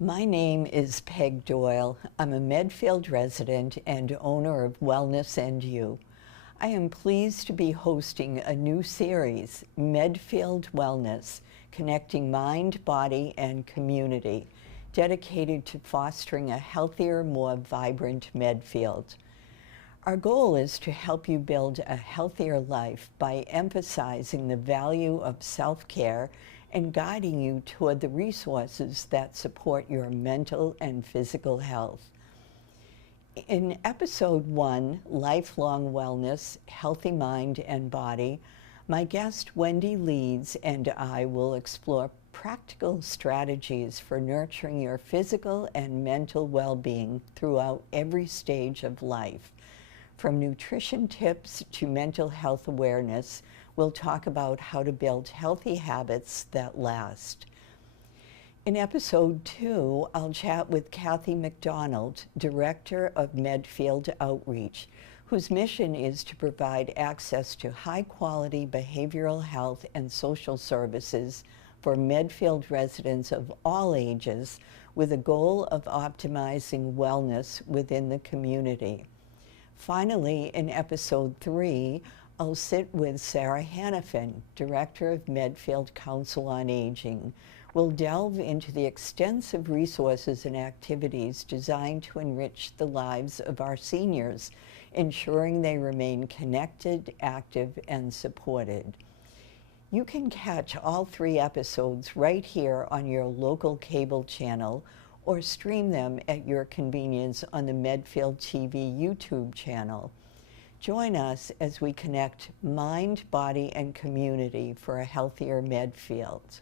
My name is Peg Doyle. I'm a Medfield resident and owner of Wellness and You. I am pleased to be hosting a new series, Medfield Wellness, connecting mind, body, and community, dedicated to fostering a healthier, more vibrant Medfield. Our goal is to help you build a healthier life by emphasizing the value of self-care and guiding you toward the resources that support your mental and physical health. In episode 1, Lifelong Wellness, Healthy Mind and Body, my guest Wendy Leeds and I will explore practical strategies for nurturing your physical and mental well-being throughout every stage of life. From nutrition tips to mental health awareness, we'll talk about how to build healthy habits that last. In episode 2, I'll chat with Kathy McDonald, Director of Medfield Outreach, whose mission is to provide access to high-quality behavioral health and social services for Medfield residents of all ages, with a goal of optimizing wellness within the community. Finally, in episode 3, I'll sit with Sarah Hannafin, Director of Medfield Council on Aging. We'll delve into the extensive resources and activities designed to enrich the lives of our seniors, ensuring they remain connected, active, and supported. You can catch all 3 episodes right here on your local cable channel or stream them at your convenience on the Medfield TV YouTube channel. Join us as we connect mind, body, and community for a healthier Medfield.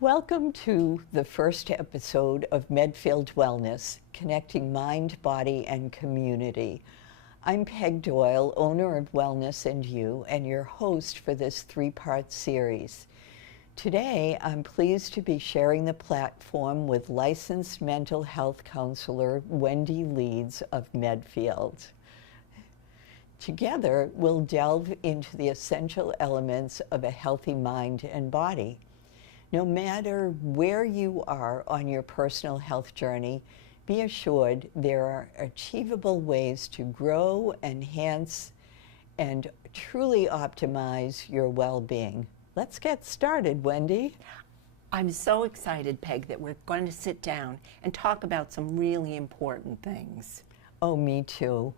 Welcome to the first episode of Medfield Wellness, connecting mind, body, and community. I'm Peg Doyle, owner of Wellness and You, and your host for this 3-part series. Today, I'm pleased to be sharing the platform with licensed mental health counselor Wendy Leeds of Medfield. Together, we'll delve into the essential elements of a healthy mind and body. No matter where you are on your personal health journey, be assured there are achievable ways to grow, enhance, and truly optimize your well-being. Let's get started, Wendy. I'm so excited, Peg, that we're going to sit down and talk about some really important things. Oh, me too.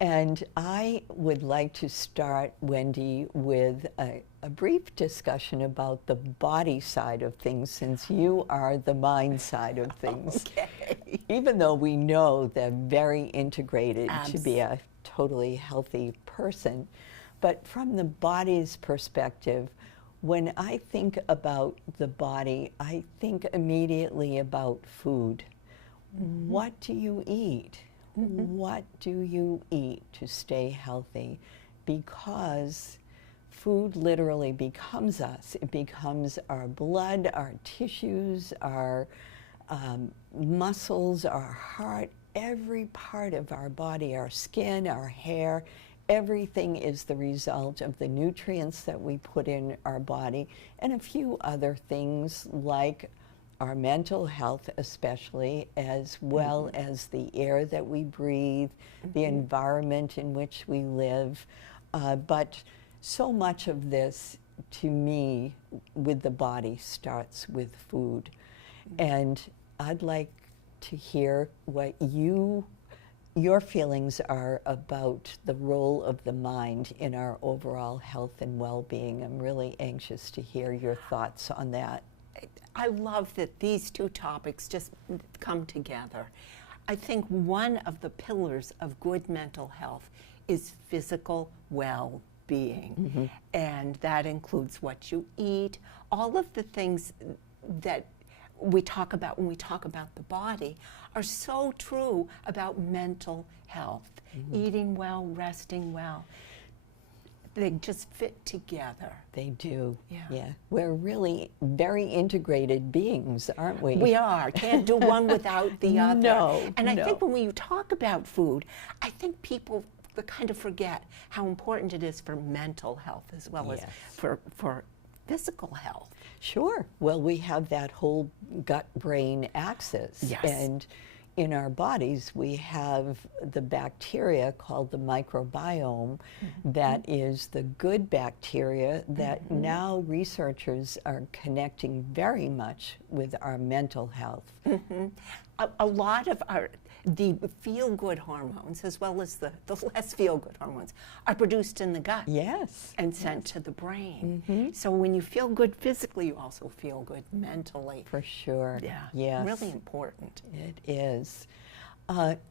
And I would like to start, Wendy, with a brief discussion about the body side of things, since you are the mind side of things. Okay. Even though we know they're very integrated to be a totally healthy person. But from the body's perspective, when I think about the body, I think immediately about food. Mm-hmm. What do you eat? Mm-hmm. What do you eat to stay healthy? Because food literally becomes us. It becomes our blood, our tissues, our muscles, our heart, every part of our body, our skin, our hair, everything is the result of the nutrients that we put in our body, and a few other things like our mental health especially, as well as the air that we breathe, the environment in which we live. But so much of this, to me, with the body, starts with food. And I'd like to hear what your feelings are about the role of the mind in our overall health and well-being. I'm really anxious to hear your thoughts on that. I love that these 2 topics just come together. I think one of the pillars of good mental health is physical well-being. Mm-hmm. And that includes what you eat, all of the things that we talk about when we talk about the body are so true about mental health. Mm-hmm. Eating well, resting well. they just fit together. They do. Yeah. We're really very integrated beings, aren't we? We are. Can't do one without the other. No, And I no. think when we talk about food, I think people kind of forget how important it is for mental health as well as Yes. for physical health. Sure. Well, we have that whole gut-brain axis. Yes. And in our bodies, we have the bacteria called the microbiome that is the good bacteria that now researchers are connecting very much with our mental health. A lot of the feel-good hormones, as well as the less feel-good hormones, are produced in the gut. Yes. And sent to the brain. So when you feel good physically, you also feel good mentally. For sure. Yeah, Yes. really important. It is.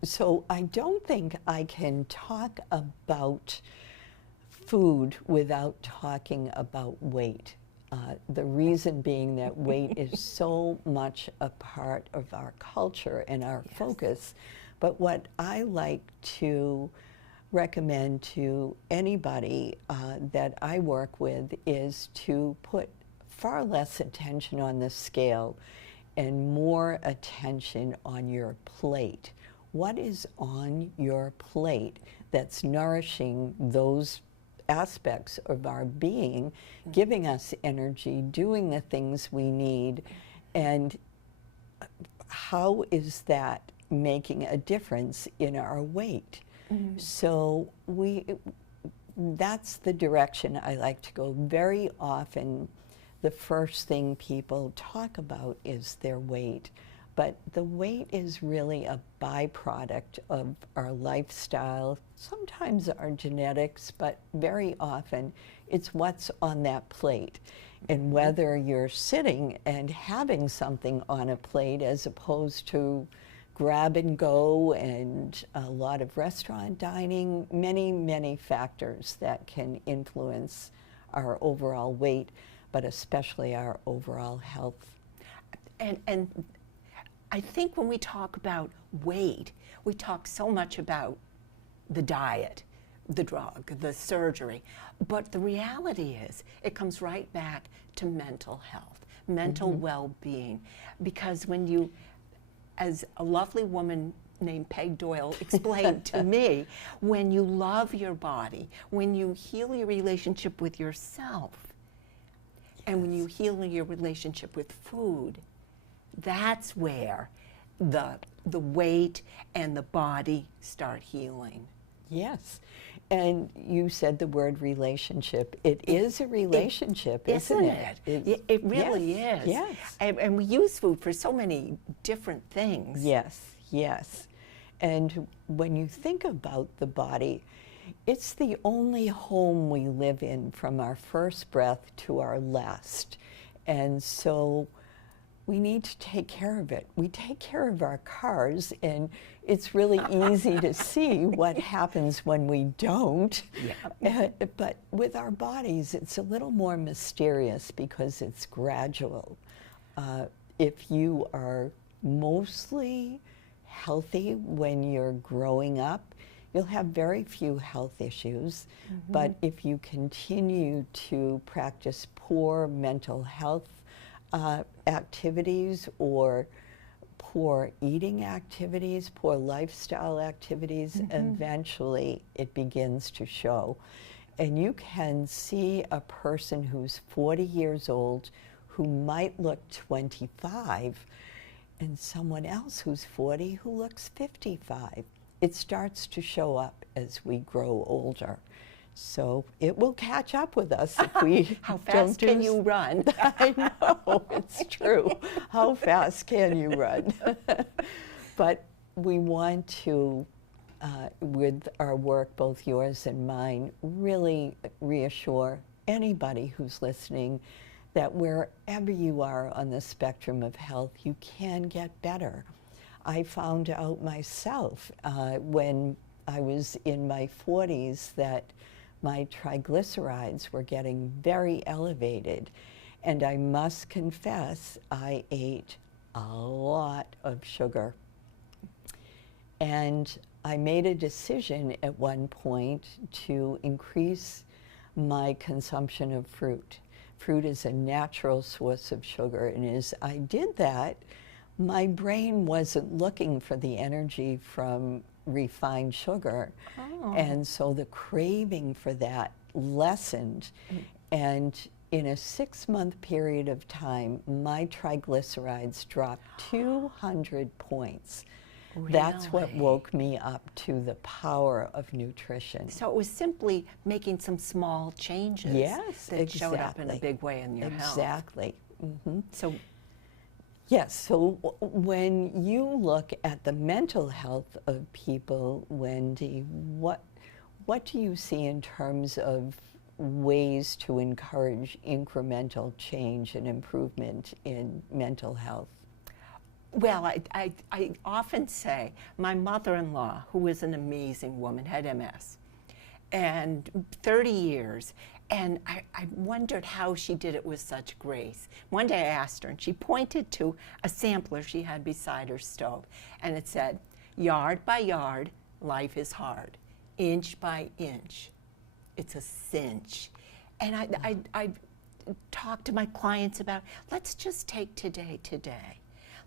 So I don't think I can talk about food without talking about weight. The reason being that weight is so much a part of our culture and our focus. But what I like to recommend to anybody that I work with is to put far less attention on the scale and more attention on your plate. What is on your plate that's nourishing those aspects of our being, giving us energy, doing the things we need, and how is that making a difference in our weight? So that's the direction I like to go. Very often, the first thing people talk about is their weight. But the weight is really a byproduct of our lifestyle, sometimes our genetics, but very often it's what's on that plate. And whether you're sitting and having something on a plate as opposed to grab and go and a lot of restaurant dining, many, many factors that can influence our overall weight, but especially our overall health. And I think when we talk about weight, we talk so much about the diet, the drug, the surgery. But the reality is, it comes right back to mental health, mental well-being. Because when you, as a lovely woman named Peg Doyle explained to me, when you love your body, when you heal your relationship with yourself, and when you heal your relationship with food, that's where the weight and the body start healing. Yes. And you said the word relationship. It is a relationship, isn't it? It really is. Yes. And we use food for so many different things. Yes, yes. And when you think about the body, it's the only home we live in from our first breath to our last. And so we need to take care of it. We take care of our cars, and it's really easy to see what happens when we don't. Yeah. But with our bodies, it's a little more mysterious because it's gradual. If you are mostly healthy when you're growing up, you'll have very few health issues. But if you continue to practice poor mental health activities or poor eating activities, poor lifestyle activities, eventually it begins to show. And you can see a person who's 40 years old who might look 25 and someone else who's 40 who looks 55. It starts to show up as we grow older. So it will catch up with us if we How fast can you run? I know, it's true. How fast can you run? But we want to, with our work, both yours and mine, really reassure anybody who's listening that wherever you are on the spectrum of health, you can get better. I found out myself when I was in my 40s that my triglycerides were getting very elevated. And I must confess, I ate a lot of sugar. And I made a decision at one point to increase my consumption of fruit. Fruit is a natural source of sugar, and as I did that, my brain wasn't looking for the energy from refined sugar. Oh. And so the craving for that lessened. And in a 6-month period of time, my triglycerides dropped 200 points. That's what Really? woke me up to the power of nutrition. So it was simply making some small changes Yes, that showed up in a exactly. big way in your health. Exactly. Hmm. So Yes, so when you look at the mental health of people, Wendy, what do you see in terms of ways to encourage incremental change and improvement in mental health? well, I often say my mother-in-law, who was an amazing woman, had MS, and 30 years, and I wondered how she did it with such grace. One day I asked her, and she pointed to a sampler she had beside her stove, and it said, "Yard by yard, life is hard. Inch by inch, it's a cinch." And I talk to my clients about, let's just take today.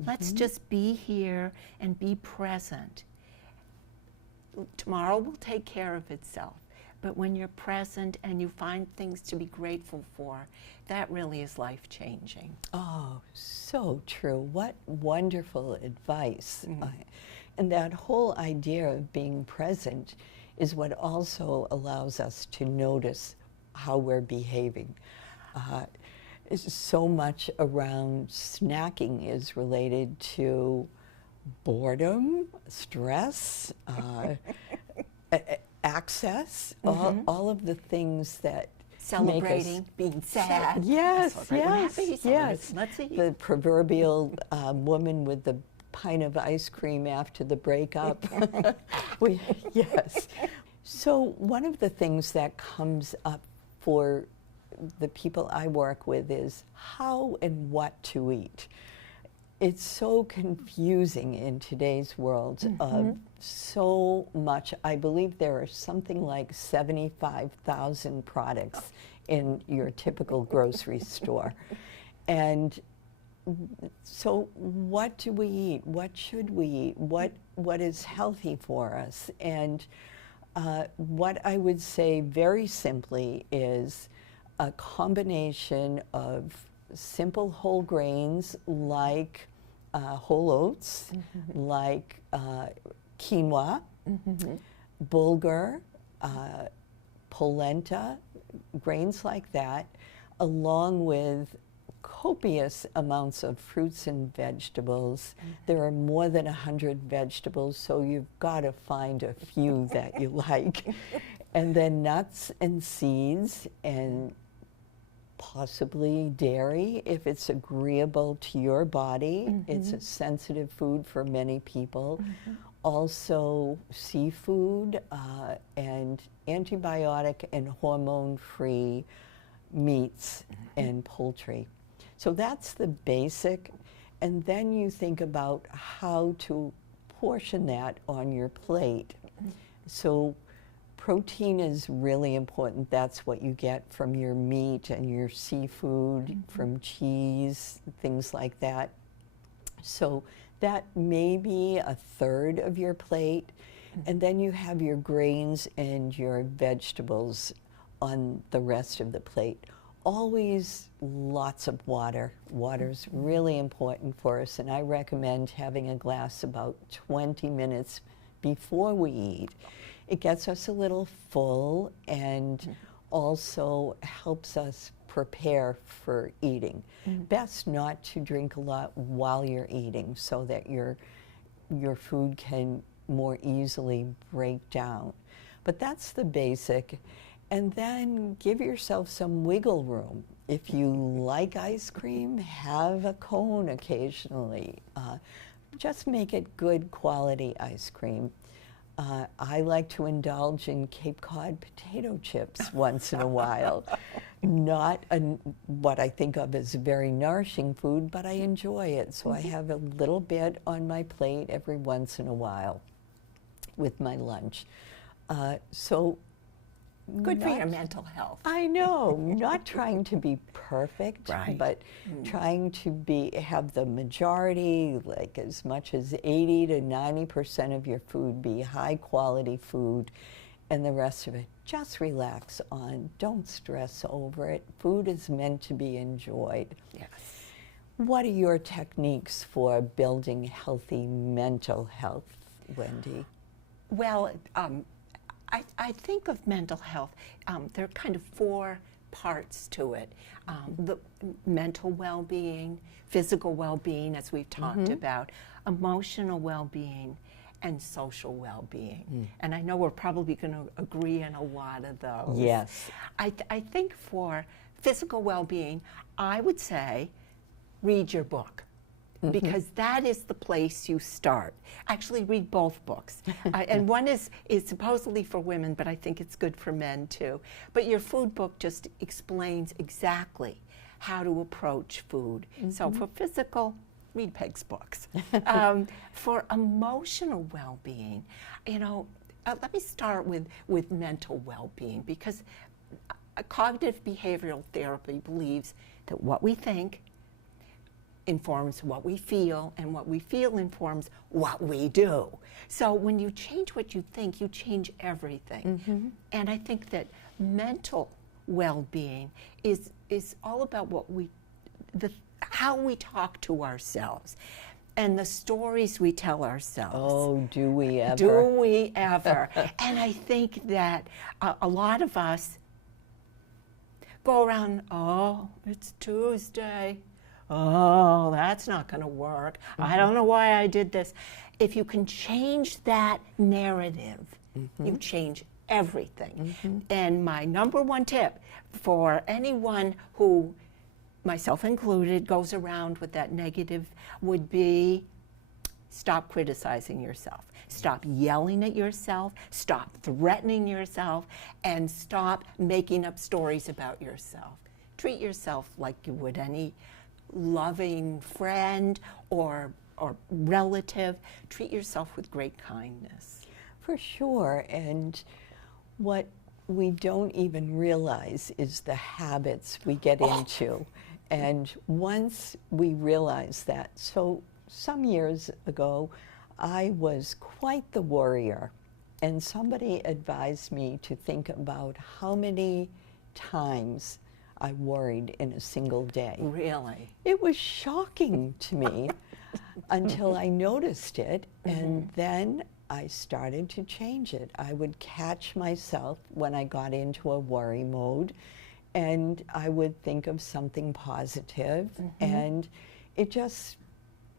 Let's just be here and be present. Tomorrow will take care of itself. But when you're present and you find things to be grateful for, that really is life-changing. Oh, so true. What wonderful advice. And that whole idea of being present is what also allows us to notice how we're behaving. So much around snacking is related to boredom, stress, access, all of the things that Celebrating, being sad. Yes, Celebrate when yes, happy, celebrate yes. let's eat. The proverbial woman with the pint of ice cream after the breakup. Yes. So one of the things that comes up for the people I work with is how and what to eat. It's so confusing in today's world of so much. I believe there are something like 75,000 products in your typical grocery store. And so what do we eat? What should we eat? What is healthy for us? And what I would say very simply is a combination of simple whole grains like whole oats, like quinoa, bulgur, polenta, grains like that, along with copious amounts of fruits and vegetables. There are more than 100 vegetables, so you've got to find a few that you like. And then nuts and seeds and possibly dairy if it's agreeable to your body. It's a sensitive food for many people. Also seafood and antibiotic and hormone-free meats and poultry. So that's the basic, and then you think about how to portion that on your plate. So protein is really important. That's what you get from your meat and your seafood, from cheese, things like that. So that may be a third of your plate, and then you have your grains and your vegetables on the rest of the plate. Always lots of water. Water's really important for us, and I recommend having a glass about 20 minutes before we eat. It gets us a little full and also helps us prepare for eating. Best not to drink a lot while you're eating so that your food can more easily break down. But that's the basic. And then give yourself some wiggle room. If you like ice cream, have a cone occasionally. Just make it good quality ice cream. I like to indulge in Cape Cod potato chips once in a while. Not what I think of as a very nourishing food, but I enjoy it. So I have a little bit on my plate every once in a while with my lunch. So Good for not- your mental health. I know, not trying to be perfect, Right. but trying to have the majority, like as much as 80 to 90% of your food be high quality food, and the rest of it just relax on. Don't stress over it. Food is meant to be enjoyed. Yes. What are your techniques for building healthy mental health, Wendy? Well, I think of mental health, there are kind of 4 parts to it. The mental well-being, physical well-being, as we've talked about, emotional well-being, and social well-being. And I know we're probably going to agree on a lot of those. Yes. I think for physical well-being, I would say read your book. Because that is the place you start. Actually, read both books. And one is supposedly for women, but I think it's good for men too. But your food book just explains exactly how to approach food. So for physical, read Peg's books. For emotional well-being, let me start with mental well-being, because cognitive behavioral therapy believes that what we think informs what we feel, and what we feel informs what we do. So when you change what you think, you change everything. And I think that mental well-being is all about how we talk to ourselves and the stories we tell ourselves. Oh, do we ever? Do we ever? And I think that a lot of us go around, oh, it's Tuesday. Oh, that's not going to work. I don't know why I did this. If you can change that narrative, you change everything. And my number 1 tip for anyone who, myself included, goes around with that negative would be stop criticizing yourself. Stop yelling at yourself. Stop threatening yourself. And stop making up stories about yourself. Treat yourself like you would any loving friend or relative. Treat yourself with great kindness. For sure. And what we don't even realize is the habits we get into. And once we realize that, so some years ago, I was quite the worrier. And somebody advised me to think about how many times I worried in a single day. Really? It was shocking to me until I noticed it, and then I started to change it. I would catch myself when I got into a worry mode, and I would think of something positive, and it just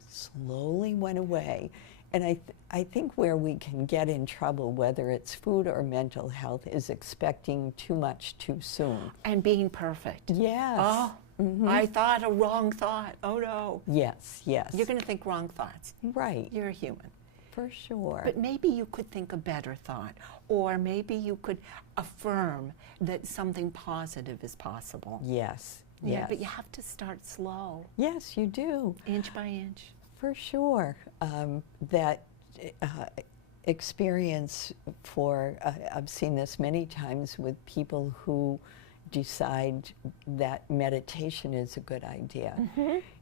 slowly went away. And I think where we can get in trouble, whether it's food or mental health, is expecting too much too soon. And being perfect. Yes. Oh, I thought a wrong thought. Oh no. Yes, yes. You're going to think wrong thoughts. Right. You're a human. For sure. But maybe you could think a better thought, or maybe you could affirm that something positive is possible. Yes. Yeah, Yes. but you have to start slow, Yes, you do. inch by inch. For sure. That experience I've seen this many times with people who decide that meditation is a good idea.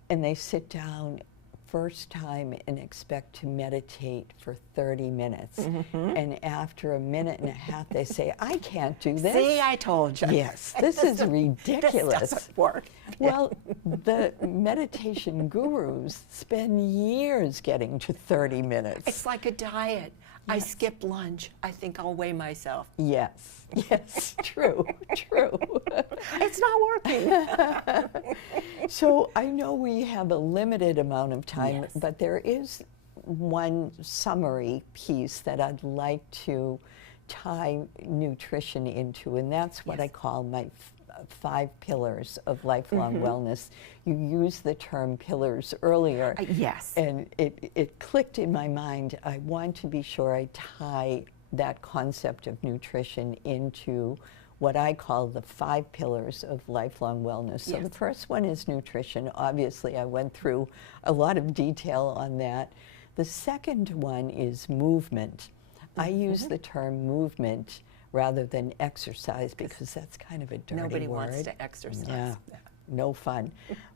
And they sit down first time and expect to meditate for 30 minutes. And after a minute and a half, they say, I can't do this. See, I told you. Yes, this is ridiculous. This doesn't work. Well, the meditation gurus spend years getting to 30 minutes. It's like a diet. I skipped lunch. I think I'll weigh myself. Yes, yes, true, true. It's not working. So I know we have a limited amount of time, Yes. but there is one summary piece that I'd like to tie nutrition into, and that's what I call my 5 pillars of lifelong wellness. You used the term pillars earlier. Yes. And it clicked in my mind. I want to be sure I tie that concept of nutrition into what I call the 5 pillars of lifelong wellness. So the first one is nutrition. Obviously, I went through a lot of detail on that. The second one is movement. I use the term movement rather than exercise, because that's kind of a dirty Nobody word. wants to exercise. Yeah, no fun.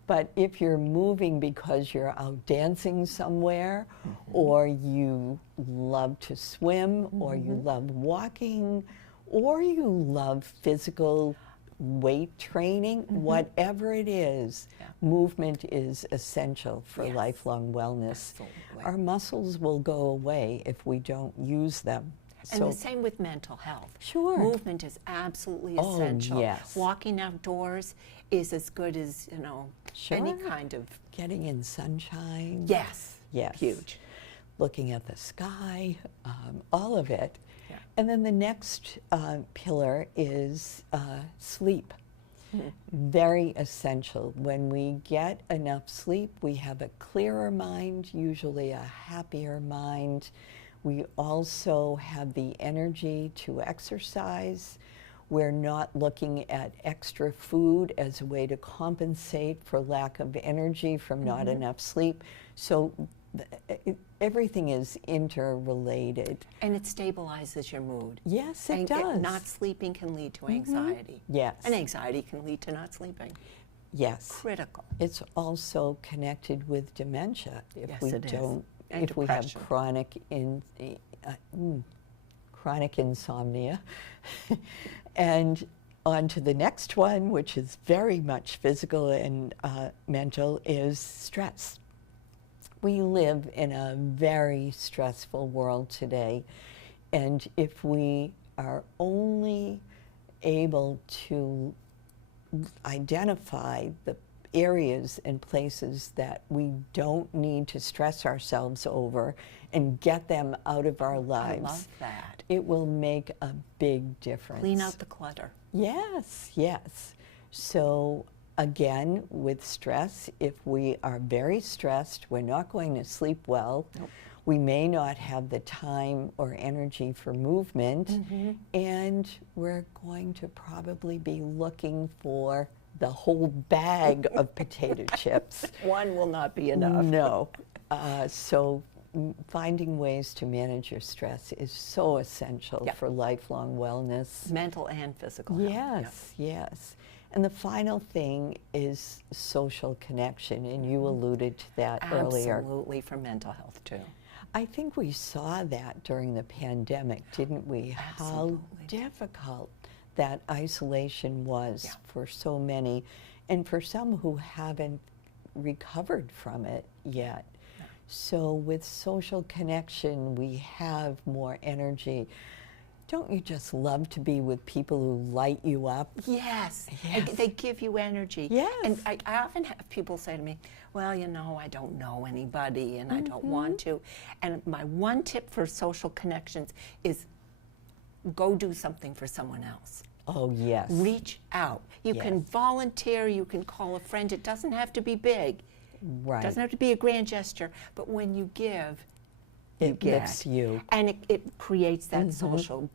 But if you're moving because you're out dancing somewhere, or you love to swim, or you love walking, or you love physical weight training, whatever it is, movement is essential for lifelong wellness. Absolutely. Our muscles will go away if we don't use them. And the same with mental health. Sure. Movement is absolutely Oh, essential. yes. Walking outdoors is as good as, you know, any Sure. kind of. Getting in sunshine. Yes. Yes. Huge. Looking at the sky, all of it. Yeah. And then the next pillar is sleep. Very essential. When we get enough sleep, we have a clearer mind, usually a happier mind. We also have the energy to exercise. We're not looking at extra food as a way to compensate for lack of energy from not enough sleep. So everything is interrelated. And it stabilizes your mood. Yes, it And does. not sleeping can lead to anxiety. Yes. And anxiety can lead to not sleeping. Yes. Critical. It's also connected with dementia if Yes, we it is. don't, And if we have depression. chronic insomnia. And on to the next one, which is very much physical and mental, is stress. We live in a very stressful world today, and if we are only able to identify the areas and places that we don't need to stress ourselves over and get them out of our lives, I love that. it will make a big difference. Clean out the clutter. Yes, yes. So again, with stress, if we are very stressed, we're not going to sleep well. Nope. We may not have the time or energy for movement, and we're going to probably be looking for the whole bag of potato chips. One will not be enough. No. So finding ways to manage your stress is so essential Yep. for lifelong wellness. Mental and physical health. Yes, yes. And the final thing is social connection, and you alluded to that earlier. Absolutely, for mental health too. I think we saw that during the pandemic, didn't we? Absolutely. How difficult that isolation was Yeah. for so many, and for some who haven't recovered from it yet. So with social connection, we have more energy. Don't you just love to be with people who light you up? Yes. Yes. They give you energy. Yes. And I often have people say to me, well, you know, I don't know anybody and I don't want to. And my one tip for social connections is go do something for someone else. Oh, yes. Reach out. You can Yes. volunteer, you can call a friend. It doesn't have to be big. Right. It doesn't have to be a grand gesture. But when you give, you It get. lifts you. And it creates that social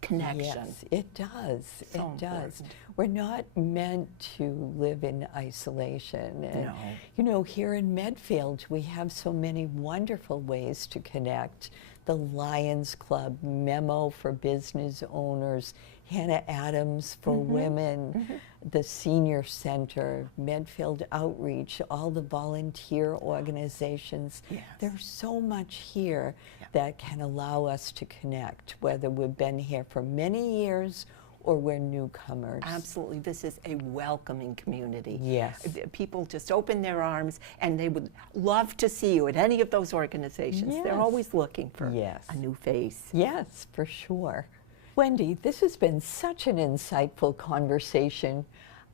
connection. Yes, it does. So it does. important. We're not meant to live in isolation. And, No. you know, here in Medfield, we have so many wonderful ways to connect. The Lions Club, Memo for business owners, Hannah Adams for women, the Senior Center, Medfield Outreach, all the volunteer organizations. Yes. There's so much here that can allow us to connect, whether we've been here for many years or we're newcomers. Absolutely. This is a welcoming community. Yes. People just open their arms and they would love to see you at any of those organizations. Yes. They're always looking for Yes. a new face. Yes, for sure. Wendy, this has been such an insightful conversation.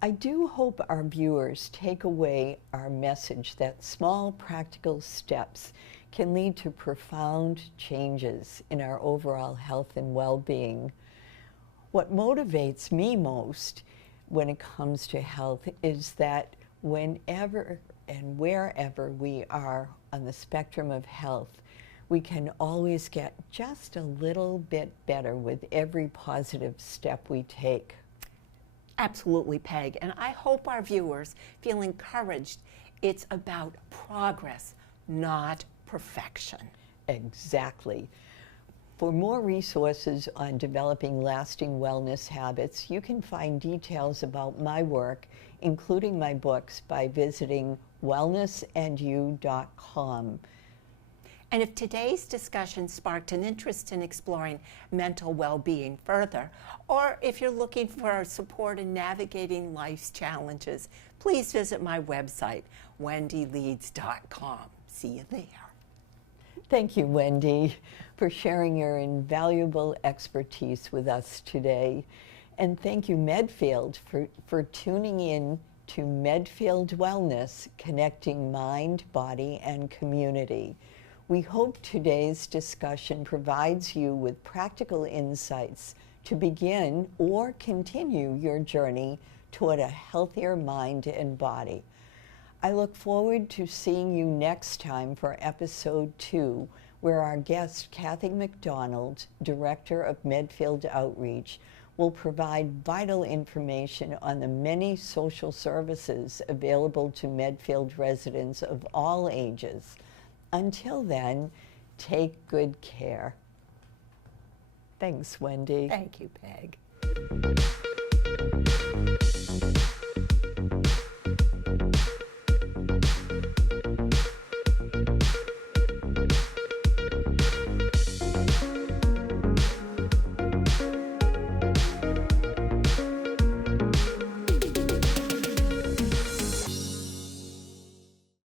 I do hope our viewers take away our message that small practical steps can lead to profound changes in our overall health and well-being. What motivates me most when it comes to health is that whenever and wherever we are on the spectrum of health, we can always get just a little bit better with every positive step we take. Absolutely, Peg. And I hope our viewers feel encouraged. It's about progress, not perfection. Exactly. For more resources on developing lasting wellness habits, you can find details about my work, including my books, by visiting wellnessandyou.com. And if today's discussion sparked an interest in exploring mental well-being further, or if you're looking for support in navigating life's challenges, please visit my website, wendyleeds.com. See you there. Thank you, Wendy, for sharing your invaluable expertise with us today. And thank you, Medfield, for tuning in to Medfield Wellness, connecting mind, body, and community. We hope today's discussion provides you with practical insights to begin or continue your journey toward a healthier mind and body. I look forward to seeing you next time for episode 2, where our guest, Kathy McDonald, Director of Medfield Outreach, will provide vital information on the many social services available to Medfield residents of all ages. Until then, take good care. Thanks, Wendy. Thank you, Peg.